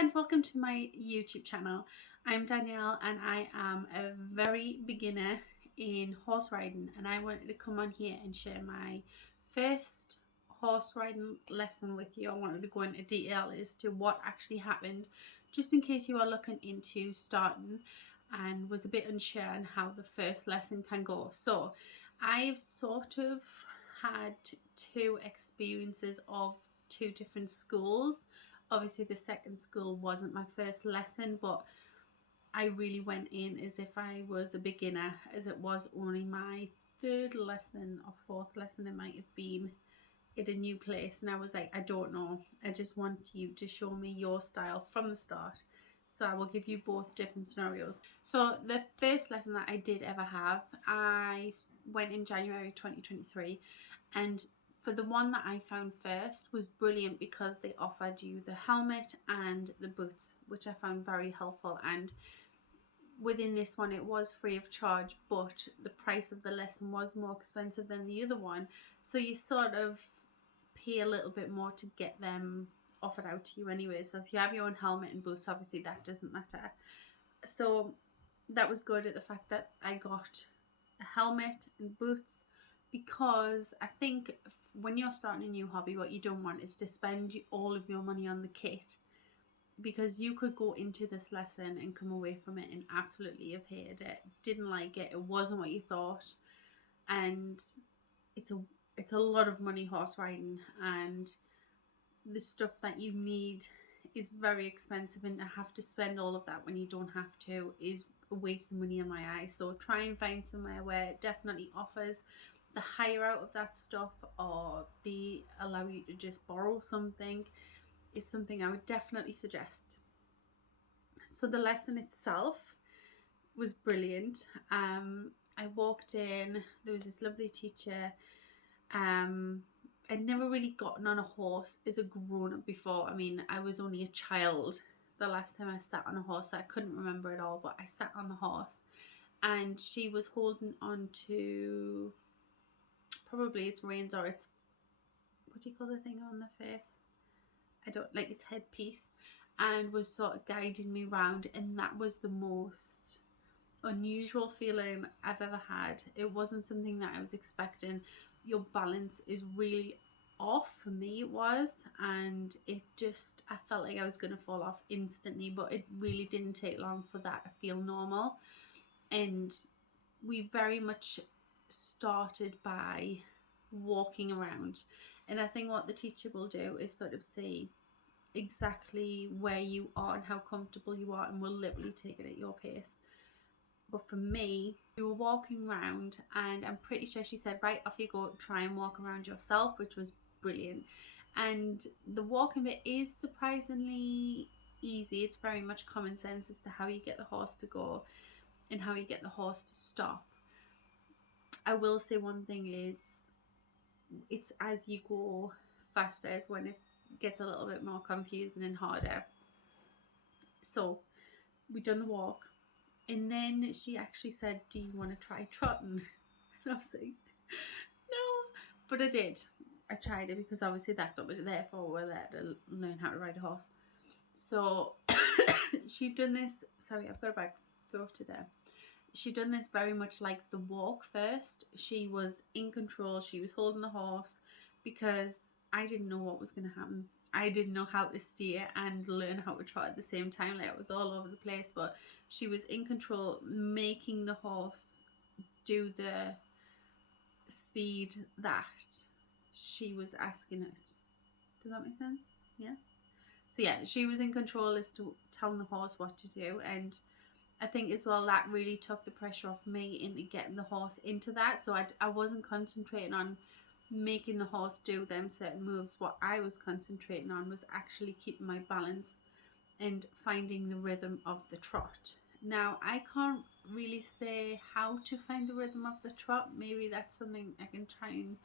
and welcome to my YouTube channel. I'm Danielle and I am a very beginner in horse riding, and I wanted to come on here and share my first horse riding lesson with you. I wanted to go into detail as to what actually happened, just in case you are looking into starting and was a bit unsure on how the first lesson can go. So I've sort of had two experiences of two different schools. Obviously the second school wasn't my first lesson, but I really went in as if I was a beginner, as it was only my third lesson or fourth lesson it might have been at a new place. And I was like, I don't know, I just want you to show me your style from the start. So I will give you both different scenarios. So the first lesson that I did ever have, I went in January 2023, and for the one that I found first was brilliant because they offered you the helmet and the boots, which I found very helpful. And within this one it was free of charge, but the price of the lesson was more expensive than the other one, so you sort of pay a little bit more to get them offered out to you anyway. So if you have your own helmet and boots, obviously that doesn't matter. So that was good at the fact that I got a helmet and boots, because I think when you're starting a new hobby, what you don't want is to spend all of your money on the kit, because you could go into this lesson and come away from it and absolutely have hated it, didn't like it, it wasn't what you thought, and it's a lot of money horse riding, and the stuff that you need is very expensive, and to have to spend all of that when you don't have to is a waste of money in my eyes. So try and find somewhere where it definitely offers the hire out of that stuff, or they allow you to just borrow something, is something I would definitely suggest. So the lesson itself was brilliant. I walked in, there was this lovely teacher. I'd never really gotten on a horse as a grown-up before. I mean, I was only a child the last time I sat on a horse, so I couldn't remember it all, but I sat on the horse and she was holding on to probably its reins, or its, what do you call the thing on the face? I don't like, its headpiece, and was sort of guiding me around, and that was the most unusual feeling I've ever had. It wasn't something that I was expecting. Your balance is really off, for me it was, and it just, I felt like I was going to fall off instantly, but it really didn't take long for that to feel normal. And we very much started by walking around, and I think what the teacher will do is sort of see exactly where you are and how comfortable you are, and will literally take it at your pace. But for me, we were walking around, and I'm pretty sure she said, right, off you go, try and walk around yourself, which was brilliant. And the walking bit is surprisingly easy. It's very much common sense as to how you get the horse to go and how you get the horse to stop. I will say one thing is, it's as you go faster is when it gets a little bit more confusing and harder. So we done the walk, and then she actually said, do you want to try trotting? And I was like, no, but I did. I tried it because obviously that's what we're there for. We're there to learn how to ride a horse. So she'd done this, sorry, I've got a bad throat today. She'd done this very much like the walk first. She was in control. She was holding the horse, because I didn't know what was going to happen. I didn't know how to steer and learn how to trot at the same time. Like, it was all over the place, but she was in control, making the horse do the speed that she was asking it. Does that make sense? Yeah. So yeah, she was in control as to telling the horse what to do, and I think as well that really took the pressure off me into getting the horse into that. So I wasn't concentrating on making the horse do them certain moves. What I was concentrating on was actually keeping my balance and finding the rhythm of the trot. Now, I can't really say how to find the rhythm of the trot. Maybe that's something I can try and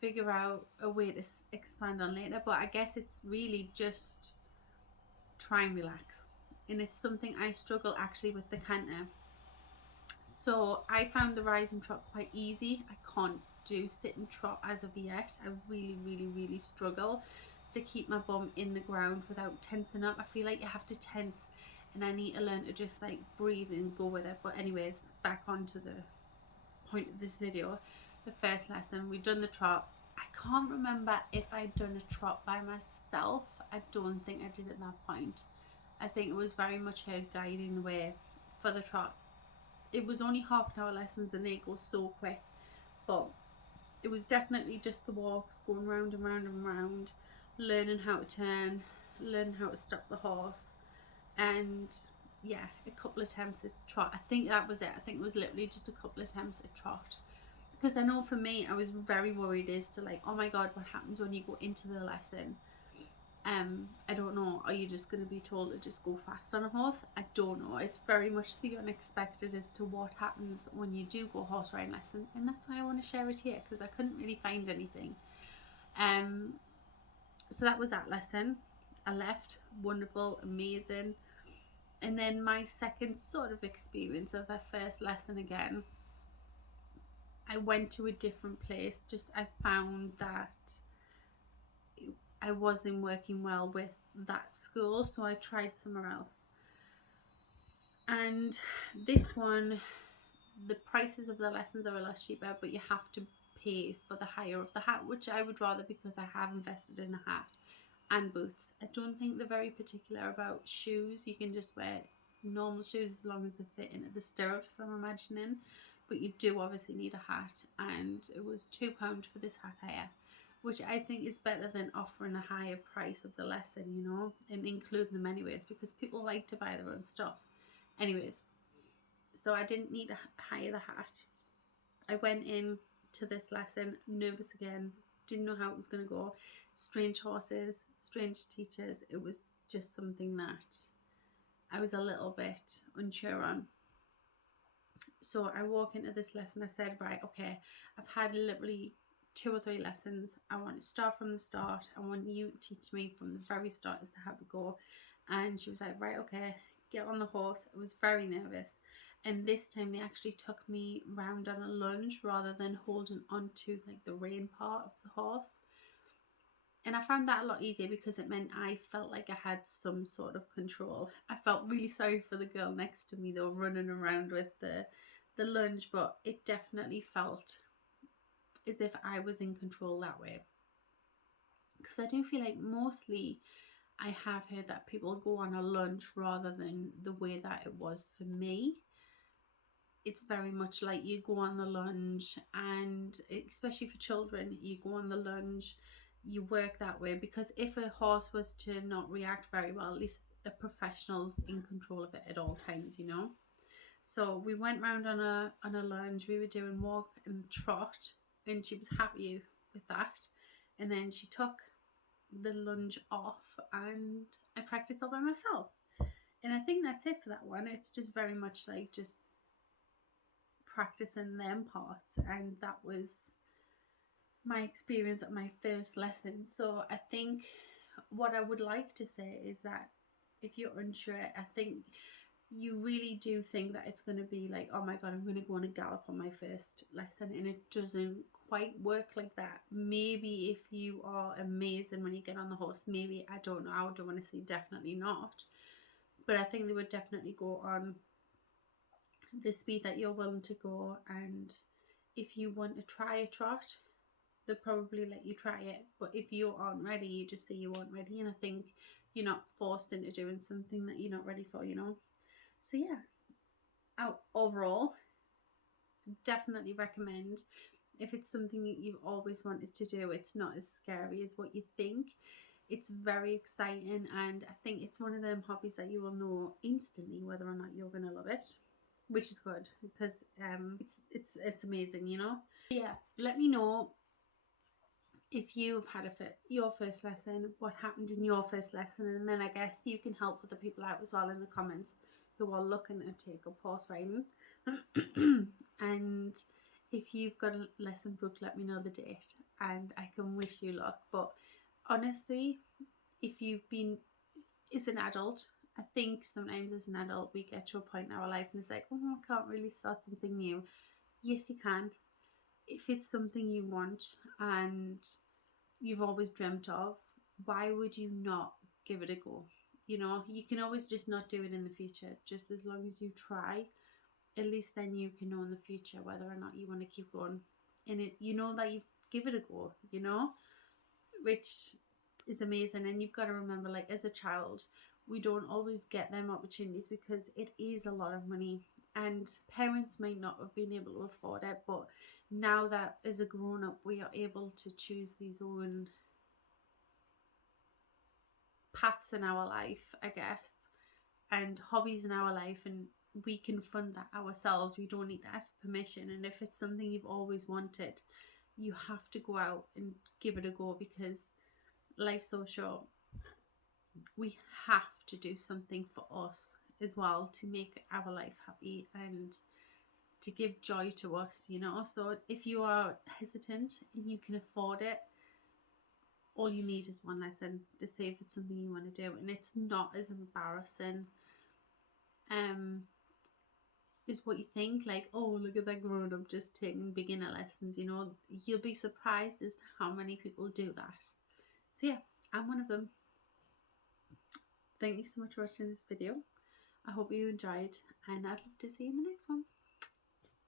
figure out a way to expand on later, but I guess it's really just try and relax. And it's something I struggle actually with the canter. So I found the rise and trot quite easy. I can't do sit and trot as of yet. I really struggle, to keep my bum in the ground without tensing up. I feel like you have to tense, and I need to learn to just like breathe and go with it. But anyways, back onto the point of this video. The first lesson, we'd done the trot. I can't remember if I'd done a trot by myself. I don't think I did at that point. I think it was very much her guiding the way for the trot. It was only half an hour lessons and they go so quick, but it was definitely just the walks, going round and round and round, learning how to turn, learning how to stop the horse, and yeah, a couple of attempts at trot. I think that was it. I think it was literally just a couple of attempts at trot. Because I know for me, I was very worried as to like, oh my god, what happens when you go into the lesson? I don't know. Are you just going to be told to just go fast on a horse? I don't know. It's very much the unexpected as to what happens when you do go horse riding lesson, and that's why I want to share it here, because I couldn't really find anything. So that was that lesson. I left, wonderful, amazing. And then my second sort of experience of that first lesson again, I went to a different place. Just I found that I wasn't working well with that school, so I tried somewhere else. And this one, the prices of the lessons are a lot cheaper, but you have to pay for the hire of the hat, which I would rather, because I have invested in a hat and boots. I don't think they're very particular about shoes. You can just wear normal shoes as long as they fit into the stirrups, I'm imagining. But you do obviously need a hat, and it was £2 for this hat hire, which I think is better than offering a higher price of the lesson, you know, and including them anyways, because people like to buy their own stuff. Anyways, so I didn't need to hire the hat. I went in to this lesson nervous again, didn't know how it was going to go. Strange horses, strange teachers. It was just something that I was a little bit unsure on. So I walk into this lesson. I said, right, okay, I've had literally 2 or 3 lessons. I want to start from the start. I want you to teach me from the very start as to how to go. And she was like, right, okay, get on the horse. I was very nervous. And this time they actually took me round on a lunge rather than holding onto like the rein part of the horse. And I found that a lot easier because it meant I felt like I had some sort of control. I felt really sorry for the girl next to me though, running around with the lunge, but it definitely felt as if I was in control that way. Because I do feel like mostly I have heard that people go on a lunge rather than the way that it was for me. It's very much like you go on the lunge, and especially for children, you go on the lunge, you work that way, because if a horse was to not react very well, at least a professional's in control of it at all times, you know. So we went round on a lunge. We were doing walk and trot, and she was happy with that. And then she took the lunge off, and I practiced all by myself. And I think that's it for that one. It's just very much like just practicing them parts, and that was my experience at my first lesson. So I think what I would like to say is that if you're unsure, I think you really do think that it's going to be like, oh my god, I'm going to go on a gallop on my first lesson, and it doesn't quite work like that. Maybe if you are amazing when you get on the horse, maybe, I don't know, I don't want to say definitely not, but I think they would definitely go on the speed that you're willing to go. And if you want to try a trot, they'll probably let you try it, but if you aren't ready, you just say you aren't ready, and I think you're not forced into doing something that you're not ready for, you know. So yeah, overall, definitely recommend. If it's something that you've always wanted to do, it's not as scary as what you think. It's very exciting, and I think it's one of them hobbies that you will know instantly whether or not you're going to love it, which is good, because it's amazing, you know. Yeah, let me know if you've had your first lesson, what happened in your first lesson, and then I guess you can help other people out as well in the comments who are looking to take up horse riding. And if you've got a lesson booked, let me know the date and I can wish you luck. But honestly, if you've been, as an adult, I think sometimes as an adult we get to a point in our life and it's like, oh, I can't really start something new. Yes, you can. If it's something you want and you've always dreamt of, why would you not give it a go? You know, you can always just not do it in the future. Just as long as you try, at least then you can know in the future whether or not you want to keep going. And it, you know that you give it a go, you know, which is amazing. And you've got to remember, like, as a child, we don't always get them opportunities because it is a lot of money, and parents might not have been able to afford it. But now that as a grown up, we are able to choose these own paths in our life, I guess, and hobbies in our life, and we can fund that ourselves. We don't need to ask permission. And if it's something you've always wanted, you have to go out and give it a go, because life's so short. We have to do something for us as well to make our life happy and to give joy to us, you know. So if you are hesitant and you can afford it, all you need is one lesson to say if it's something you want to do, and it's not as embarrassing is what you think. Like, oh, look at that grown up just taking beginner lessons, you know. You'll be surprised as to how many people do that. So yeah, I'm one of them. Thank you so much for watching this video. I hope you enjoyed, and I'd love to see you in the next one.